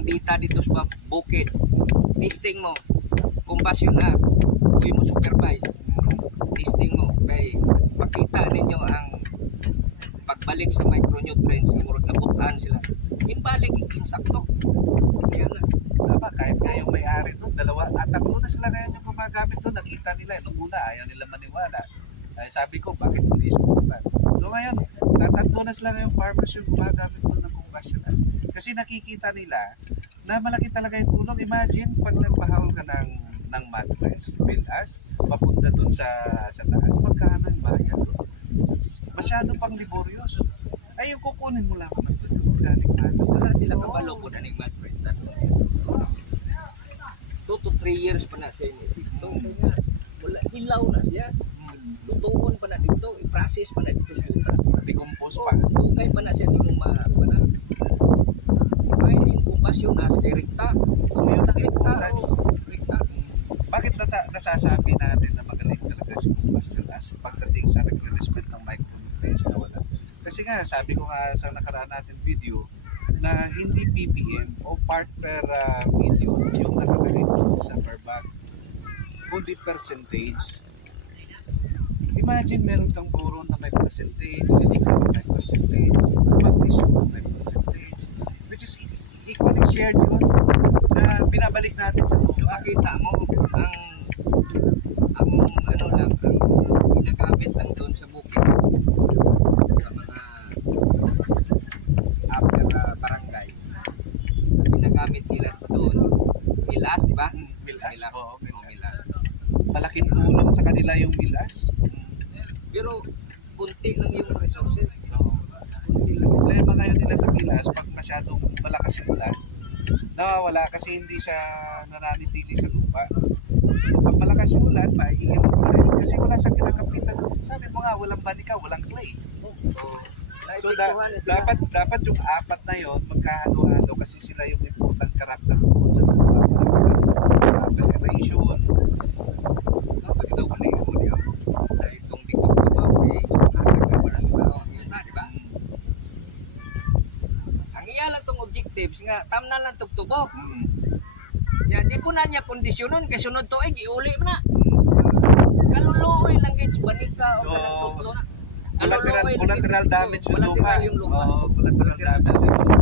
ang dita dito sa bukid. Testing mo. Combustion as. Uy mo supervise. Testing mo. Kay makita ninyo ang pagbalik sa micronutrients ng murag nabutan sila. Imbalik insakto. Kaya na. Tama, kahit nga yung may-ari doon, dalawa at tatlo na sila ngayon yung gumagamit doon. Nakita nila, nung una, ayaw nila maniwala. Ay, sabi ko, bakit hindi subukan? So ngayon, tatlo na sila ngayong farmers yung gumagamit doon ng combustion as. Kasi nakikita nila na malaki talaga yung tulong. Imagine, pag nagpahawal ka ng mattress, bilas, papunta doon sa taas, magkano yung bayad? Masyado pang laborious. Ay, yung kukunin mo lang naman doon, yung organic matter. Wala sila kabalo po na ng mattress. 2 to 3 years pa na siya. Ito nga, wala, hilaw na siya. Lutuon pa na dito, i-process pa na dito sa yuta. Decompose So, pa. tugay pa na siya, hindi mo na. Kahit yung combustion as direkta. So yun ang importance. Direkta. Bakit nasasabi natin na magaling talaga si combustion as pagdating sa replenishment ng micronutrients na wala? Kasi nga, sabi ko nga sa nakaraan natin video, na hindi ppm o part per million yung nakalagay doon sa per bag, kundi percentage. Imagine meron kang boron na may percentage, silicon na may percentage, magnesium na may percentage, which is equally shared yun na binabalik natin sa So, lupa. makita mo, ang ano lang, ang ginagamit lang doon sa bukid, sa mga after barangay, ang ginagamit nila doon, milas, di ba? Milas, oo, milas. Milas. Malaking tulong sa kanila yung milas. Pero, kunti lang yung resources. Kunti lang. Problema ngayon nila sa milas, pag masyadong malakas yung ulan, nawawala kasi hindi siya nananitili sa lupa. Pag malakas yung ulan, maiinit pa rin kasi wala siyang kinakapitan. Sabi mo nga, walang banika, walang clay. So dapat yung apat na yon magkahalo-halo kasi sila yung important character doon sa lupa. Aeration. Dapat daw wala yung audio. Dahil itong dito pa okay, nakakita ka wala sa tao. Yun na, di ba? Ang iya lang tong objectives nga, tamna lang tugtubok. Ya, di po na niya kondisyonon kay sunod tuig iuli mo na. Kaluluoy lang kay banika o So, kanang tutlo na. Collateral damage yung lupa. Collateral yung lupa. Oo, collateral damage yung lupa.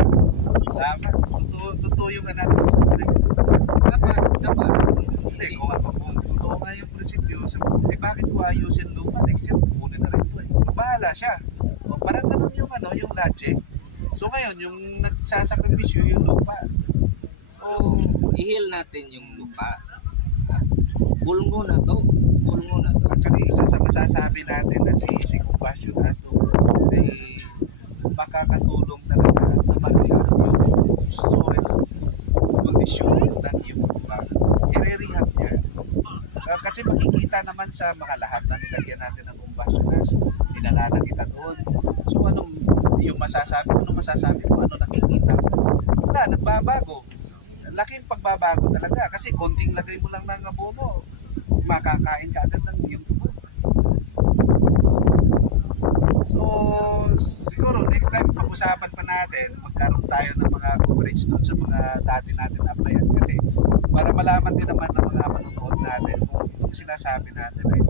Tama. Totoo yung analysis nila. Dapat. Hindi, kung ako totoo nga yung prinsipyo, bakit ko ayusin lupa? Next year, kukunin na rin ito eh. So, bahala siya. O, parang ganun yung, yung logic. So ngayon, yung nagsasakripisyo yung lupa. O ihil natin yung lupa. Bulungo na to. At saka isa sa masasabi natin na si combustion as to ay makakatulong talaga na mag-rehab yung soil condition ng iyong lupa. I-rehab niya. Kasi makikita naman sa mga lahat na nilagyan natin ng combustion as dinala na kita doon. So anong yung masasabi mo, ano nakikita mo? Wala, nagbabago. Laking pagbabago talaga kasi konting lagay mo lang ng abono, makakain ka agad ng iyong tubo. So, siguro next time pag-usapan pa natin, magkaroon tayo ng mga coverage doon sa mga dati natin applyan kasi para malaman din naman ng mga manonood natin kung itong sinasabi natin ay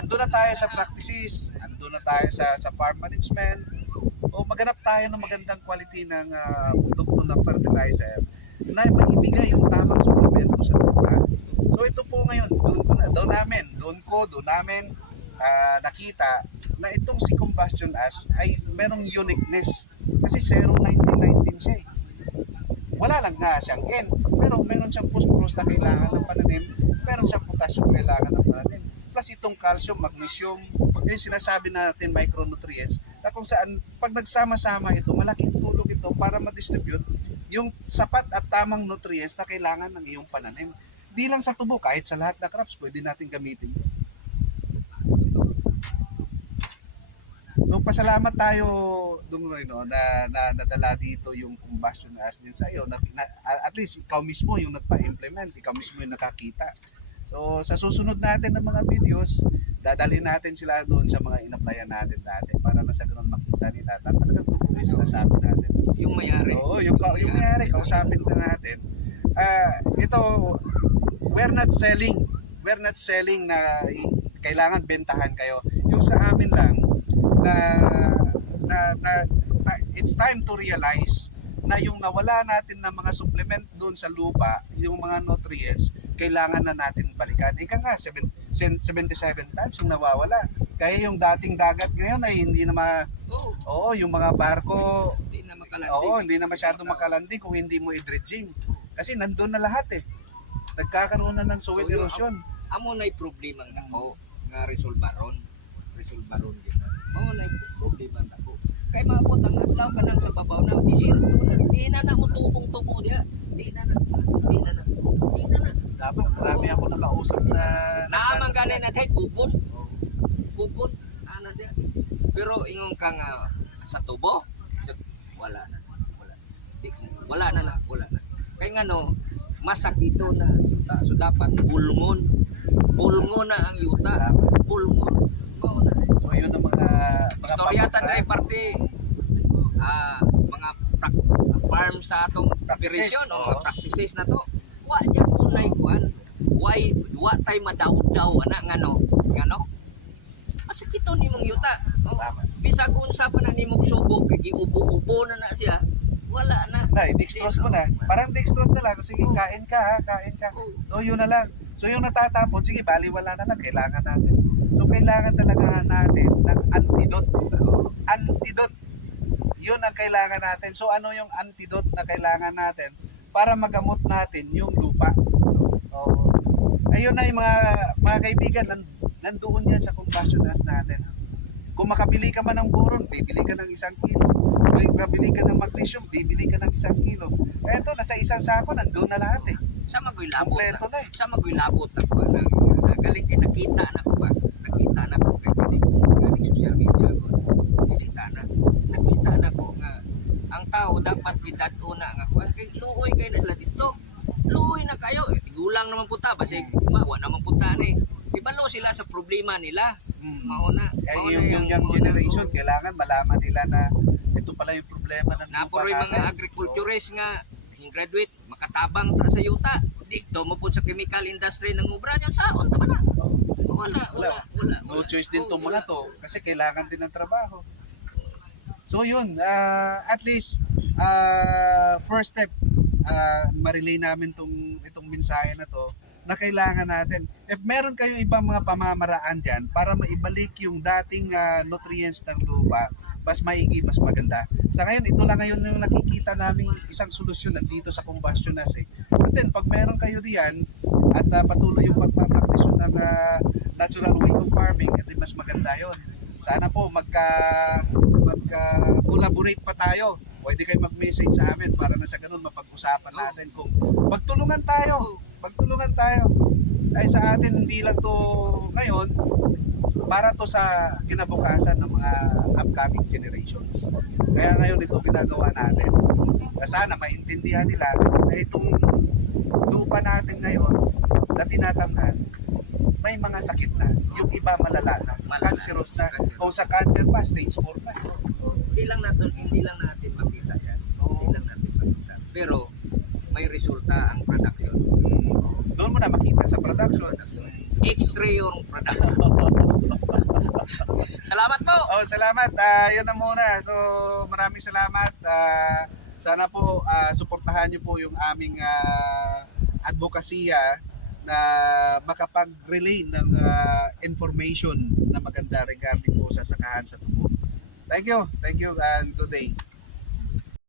ando na tayo sa practices, ando na tayo sa farm management, o maganap tayo ng magandang quality ng produkto ng fertilizer na maibigay yung tamang suplemento sa lupa. So ito po ngayon, doon namin nakita na itong si combustion as ay merong uniqueness kasi 0,1919 siya eh. Wala lang nga siyang N, pero meron siyang phosphorus na kailangan ng pananim, meron siyang potassium kailangan ng pananim, plus itong calcium, magnesium, yung sinasabi natin micronutrients na kung saan pag nagsama-sama ito, malaking tulong ito para ma-distribute yung sapat at tamang nutrients na kailangan ng iyong pananim. Di lang sa tubo, kahit sa lahat na crops, pwede natin gamitin. So pasalamat tayo Dungloy no na nadala dito yung combustion as din sa iyo at least ikaw mismo yung nagpa-implement, ikaw mismo yung nakakita. So sa susunod natin ng mga videos, dadalhin natin sila doon sa mga inaplayan natin dati para na sa ganun makita nila na talagang Yung sinasabi natin. Yung mayari. Oo, yung mayari, kausapin na natin. Ito, we're not selling na kailangan bentahan kayo. Yung sa amin lang na, na it's time to realize na yung nawala natin na mga supplement doon sa lupa, yung mga nutrients, kailangan na natin balikan. Ika nga, 77 times yung nawawala. Kaya yung dating dagat ngayon ay hindi na Oo, yung mga barko, hindi na makalanding. hindi na masyadong makalanding kung hindi mo i-dredging. Kasi nandun na lahat eh. Nagkakaroon na ng soil erosion. Amo na'y problema nga ako nga resolbaron din. Amo na'y problema na ako. Kay maabot ang adlaw ka nang sa babaw na disinto na. Di na mo tubong-tubo diya. Di na. Dapat marami ako nakausap na Naamang ganin na tayo bubon. Ano diya. Pero ingon ka nga sa tubo, wala na. Wala na. Kaya nga no, masakito na yuta. So dapat bulngon na ang yuta. Bulngon. So yun ang mga Istoryatan na parte mga farm sa atong Practices, operation o oo. mga practices na to. Wa dyan tunay kuan. Wa tay madaw-daw ngano. Masakito nimong yuta. Tama. Bisag unsa pa na nimong subo kay giubo-ubo na siya. Wala na. I-dextrose mo na. Parang dextrose na lang. Sige, Oo. kain ka. Oo. So yun na lang. So yung natatapon, sige, baliwala na lang. Kailangan natin. So kailangan talaga natin ng antidote. Yun ang kailangan natin. So ano yung antidote na kailangan natin para magamot natin yung lupa? Ayun na yung mga kaibigan, nandoon yan sa combustion gas natin. Kung makabili ka man ng boron, bibili ka ng 1 kilo. Kung makabili ka ng magnesium, bibili ka ng 1 kilo. Eto, nasa isang sako, nandun na lahat eh. Sa magoy labot. Kompleto na eh. Sa magoy labot ako nagaling kay nakita na ko kay kani ko galing social media ko. Nakita na ko nga ang tao dapat gidad-una nga kuan kay luoy kay na sila dito. Luoy na kayo. Tigulang naman punta basig wa naman punta ni. Ibalo sila sa problema nila. Mauna. Kaya yung young generation, kailangan malaman nila na ito pala yung problema ng lupa Napuroy mga natin. agriculturist nga graduate makatabang ta sa yuta. Dito mo pud sa chemical industry ng ubra nyo saon tama na. Wala. No choice din itong mga to kasi kailangan din ng trabaho. So yun, at least first step, ma-relay namin itong mensahe na to na kailangan natin. If meron kayong ibang mga pamamaraan dyan para maibalik yung dating nutrients ng lupa, mas maigi, mas maganda. Sa ngayon, ito lang ngayon yung nakikita namin isang solusyon nandito sa combustion gas eh. But then, pag meron kayo diyan at patuloy yung pagpapraktis ng natural way of farming, ito mas maganda yon. Sana po magka-collaborate pa tayo. Pwede kayo mag-message sa amin para na sa ganun mapag-usapan natin kung magtulungan tayo. Ay sa atin hindi lang to ngayon, para to sa kinabukasan ng mga upcoming generations. Kaya ngayon ito ginagawa natin. Sana maintindihan nila na itong lupa natin ngayon na tinatamnan, may mga sakit na. Yung iba malala na. Cancerous na. O sa cancer pa, stage 4 na. Hindi lang natin makita yan. Pero may resulta ang production. Doon mo na makita sa production. X-ray yung production. Salamat po. Salamat. Yun na muna. So maraming salamat. Sana po suportahan niyo po yung aming advokasya na makapag-relay ng information na maganda regarding po sa sakahan sa tubo. Thank you and good day.